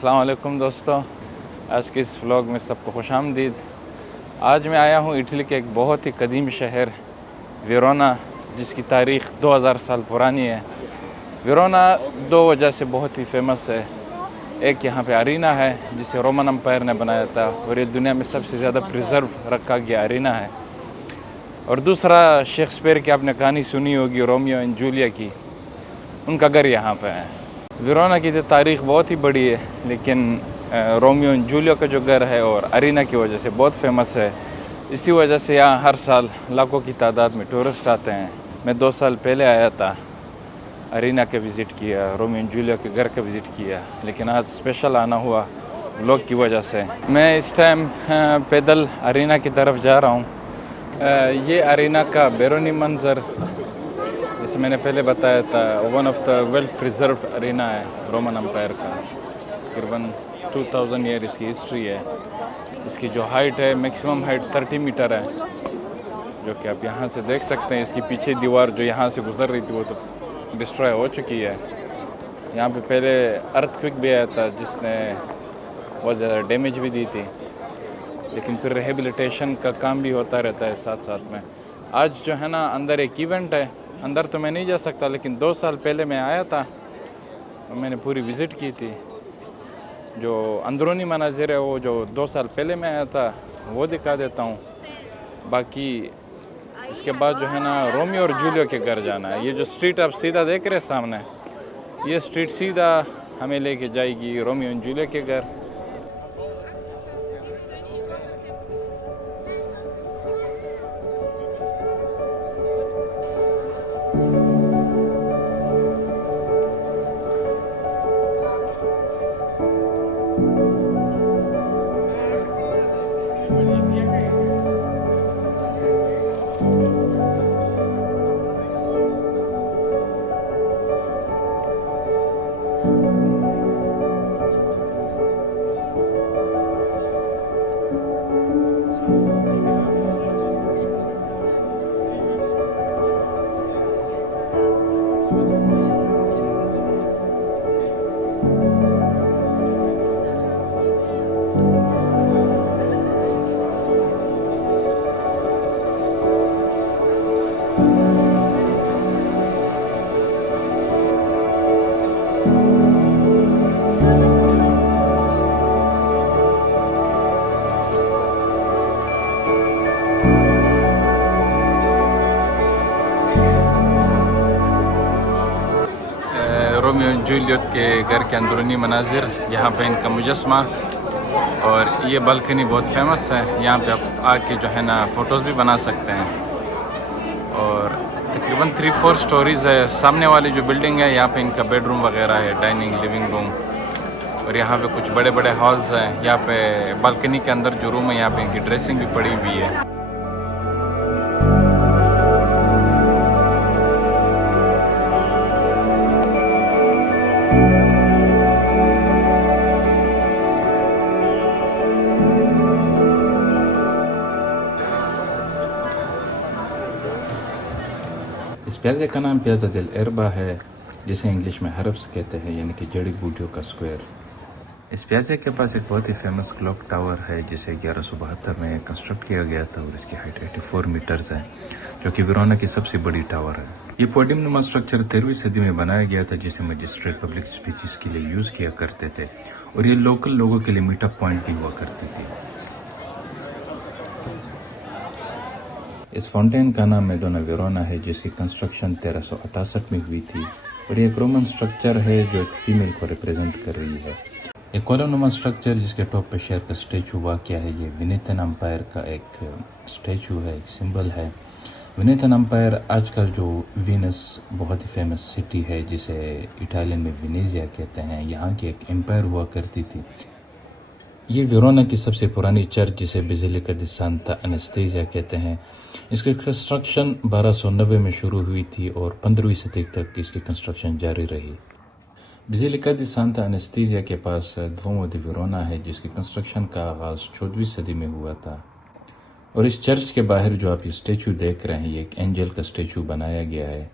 अस्सलाम वालेकुम दोस्तों, आज के इस व्लॉग में सबको खुशामदीद। आज मैं आया हूँ इटली के एक बहुत ही कदीम शहर वेरोना, जिसकी तारीख़ 2000 साल पुरानी है। वेरोना दो वजह से बहुत ही फेमस है। एक यहाँ पे अरीना है जिसे रोमन एम्पायर ने बनाया था और ये दुनिया में सबसे ज़्यादा प्रिजर्व रखा गया अरीना है। और दूसरा, शेक्सपियर की आपने कहानी सुनी होगी, रोमियो एंड जूलिया की, उनका घर यहाँ पे है। वेरोना की तो तारीख़ बहुत ही बड़ी है, लेकिन रोमियो एंड जूलिया का जो घर है और अरीना की वजह से बहुत फेमस है। इसी वजह से यहाँ हर साल लाखों की तादाद में टूरिस्ट आते हैं। मैं 2 साल पहले आया था, अरीना के विज़िट किया, रोमियो एंड जूलिया के घर का विज़िट किया, लेकिन आज स्पेशल आना हुआ व्लॉग की वजह से। मैं इस टाइम पैदल अरीना की तरफ जा रहा हूँ। ये अरीना का बैरूनी मंजर, जैसे मैंने पहले बताया था, one of the well preserved arena है रोमन एम्पायर का। तकरीबन 2000 ईयर इसकी हिस्ट्री है। इसकी जो हाइट है, मैक्सिमम हाइट 30 मीटर है, जो कि आप यहाँ से देख सकते हैं। इसकी पीछे दीवार जो यहाँ से गुजर रही थी वो तो डिस्ट्रॉय हो चुकी है। यहाँ पे पहले अर्थक्वेक भी आया था जिसने बहुत ज़्यादा डैमेज भी दी थी, लेकिन फिर रिहेबिलिटेशन का काम भी होता रहता है साथ साथ में। आज जो है ना, अंदर एक इवेंट है। अंदर तो मैं नहीं जा सकता, लेकिन 2 साल पहले मैं आया था और मैंने पूरी विज़िट की थी। जो अंदरूनी मनाजिर है वो जो 2 साल पहले मैं आया था वो दिखा देता हूँ। बाकी इसके बाद जो है ना, रोमियो और जूलियो के घर जाना है। ये जो स्ट्रीट आप सीधा देख रहे हैं सामने, ये स्ट्रीट सीधा हमें लेके जाएगी रोमियो एंड जूलियो के घर। रोमियो एंड जूलियट के घर के अंदरूनी मनाजिर, यहाँ पे इनका मुजस्मा, और ये बालकनी बहुत फेमस है। यहाँ पे आप आके जो है ना फ़ोटोज़ भी बना सकते हैं। और तकरीबन 3-4 स्टोरीज़ है। सामने वाली जो बिल्डिंग है, यहाँ पे इनका बेडरूम वगैरह है, डाइनिंग, लिविंग रूम, और यहाँ पे कुछ बड़े बड़े हॉल्स हैं। यहाँ पे बालकनी के अंदर जो रूम है, यहाँ पे इनकी ड्रेसिंग भी पड़ी हुई है। इस प्याज़े का नाम प्याज़ा दिल एरबा है, जिसे इंग्लिश में हर्ब्स कहते हैं, यानी कि जड़ी बूटियों का स्क्वायर। इस प्याज़े के पास एक बहुत ही फेमस क्लॉक टावर है, जिसे 1172 में कंस्ट्रक्ट किया गया था, और इसकी हाइट 84 मीटर्स है, जो कि वेरोना की सबसे बड़ी टावर है। ये पोडियम नुमा स्ट्रक्चर 13वीं सदी में बनाया गया था, जिसे मजिस्ट्रेट पब्लिक स्पीचेस के लिए यूज़ किया करते थे, और ये लोकल लोगों के लिए मीटअप पॉइंट भी हुआ करती थी। इस फाउंटेन का नाम मैडोना वेरोना है, जिसकी कंस्ट्रक्शन 1368 में हुई थी, और ये एक रोमन स्ट्रक्चर है जो एक फीमेल को रिप्रेजेंट कर रही है। एक कॉलोनुमा स्ट्रक्चर जिसके टॉप पे शेर का स्टैचू वाक़या है, ये वेनेथियन एम्पायर का एक स्टैचू है, एक सिंबल है। वेनेथियन एम्पायर आजकल जो वीनस बहुत ही फेमस सिटी है, जिसे इटालियन में वेनेजिया कहते हैं, यहाँ की एक एम्पायर हुआ करती थी। ये वेरोना की सबसे पुरानी चर्च, जिसे बेसिलिका दी सांता एनास्टेसिया कहते हैं, इसकी कंस्ट्रक्शन 1290 में शुरू हुई थी और 15वीं सदी तक इसकी कंस्ट्रक्शन जारी रही। बेसिलिका दी सांता एनास्टेसिया के पास दुओमो दी वेरोना है, जिसकी कंस्ट्रक्शन का आगाज़ 14वीं सदी में हुआ था। और इस चर्च के बाहर जो आप ये स्टैचू देख रहे हैं, ये एक एंजल का स्टैचू बनाया गया है।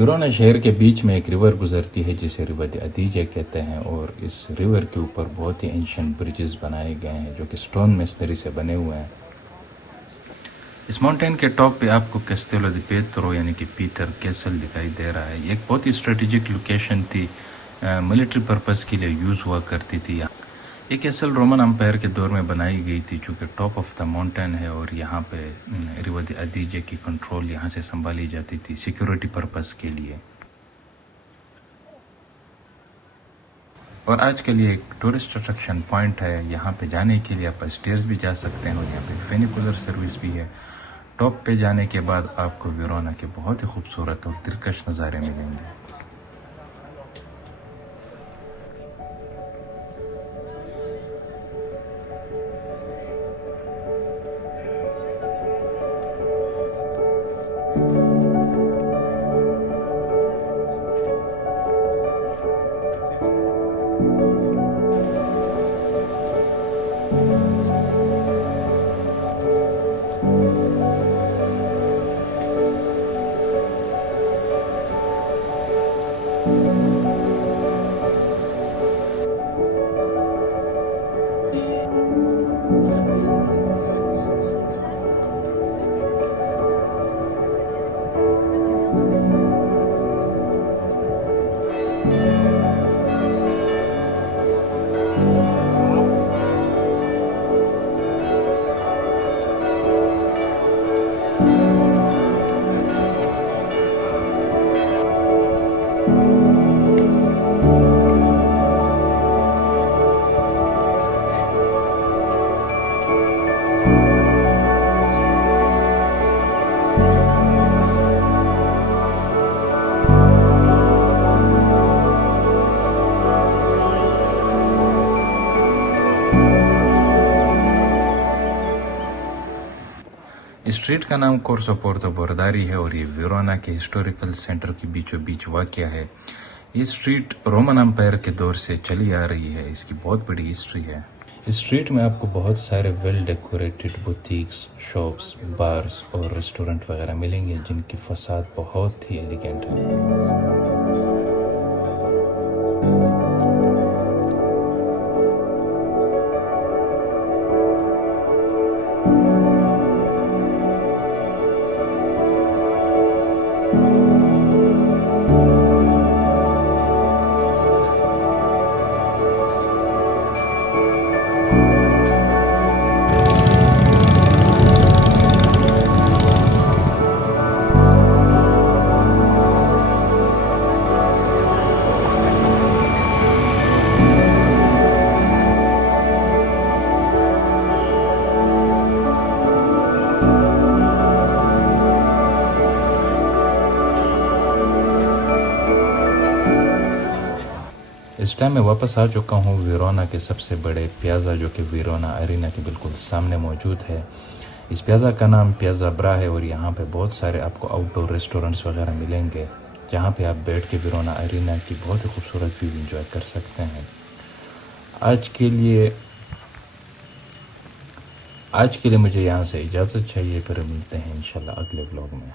वेरोना शहर के बीच में एक रिवर गुजरती है जिसे रिवर द अदीजे कहते हैं, और इस रिवर के ऊपर बहुत ही एंशिएंट ब्रिजेस बनाए गए हैं जो कि स्टोन मेसनरी से बने हुए हैं। इस माउंटेन के टॉप पे आपको कैस्टेलो द पेत्रो यानी कि पीटर कैसल दिखाई दे रहा है। ये एक बहुत ही स्ट्रेटेजिक लोकेशन थी, मिलिट्री पर्पस के लिए यूज़ हुआ करती थी। ये कैसल रोमन अम्पायर के दौर में बनाई गई थी, चूँकि टॉप ऑफ द माउंटेन है और यहाँ पे रिवर द अदीजे की कंट्रोल यहाँ से संभाली जाती थी सिक्योरिटी पर्पस के लिए। और आज के लिए एक टूरिस्ट अट्रैक्शन पॉइंट है। यहाँ पे जाने के लिए आप स्टेयर्स भी जा सकते हैं और यहाँ पे फेनिकुलर सर्विस भी है। टॉप पे जाने के बाद आपको वेरोना के बहुत ही खूबसूरत और दिलकश नज़ारे मिलेंगे। स्ट्रीट का नाम कोर्सो पोर्तो बोर्दारी है और ये वेरोना के हिस्टोरिकल सेंटर के बीचों बीच वाक़या है। ये स्ट्रीट रोमन अम्पायर के दौर से चली आ रही है, इसकी बहुत बड़ी हिस्ट्री है। इस स्ट्रीट में आपको बहुत सारे well decorated boutiques, shops, bars और रेस्टोरेंट वगैरह मिलेंगे जिनकी फसाद बहुत ही एलिगेंट है। इस टाइम मैं वापस आ चुका हूँ वेरोना के सबसे बड़े प्याज़ा जो कि वेरोना अरीना के बिल्कुल सामने मौजूद है। इस प्याज़ा का नाम प्याज़ा ब्रा है और यहाँ पे बहुत सारे आपको आउटडोर रेस्टोरेंट्स वगैरह मिलेंगे जहाँ पे आप बैठ के वेरोना अरीना की बहुत ही खूबसूरत व्यू इंजॉय कर सकते हैं। आज के लिए मुझे यहाँ से इजाज़त चाहिए, फिर मिलते हैं इंशाल्लाह अगले व्लॉग में।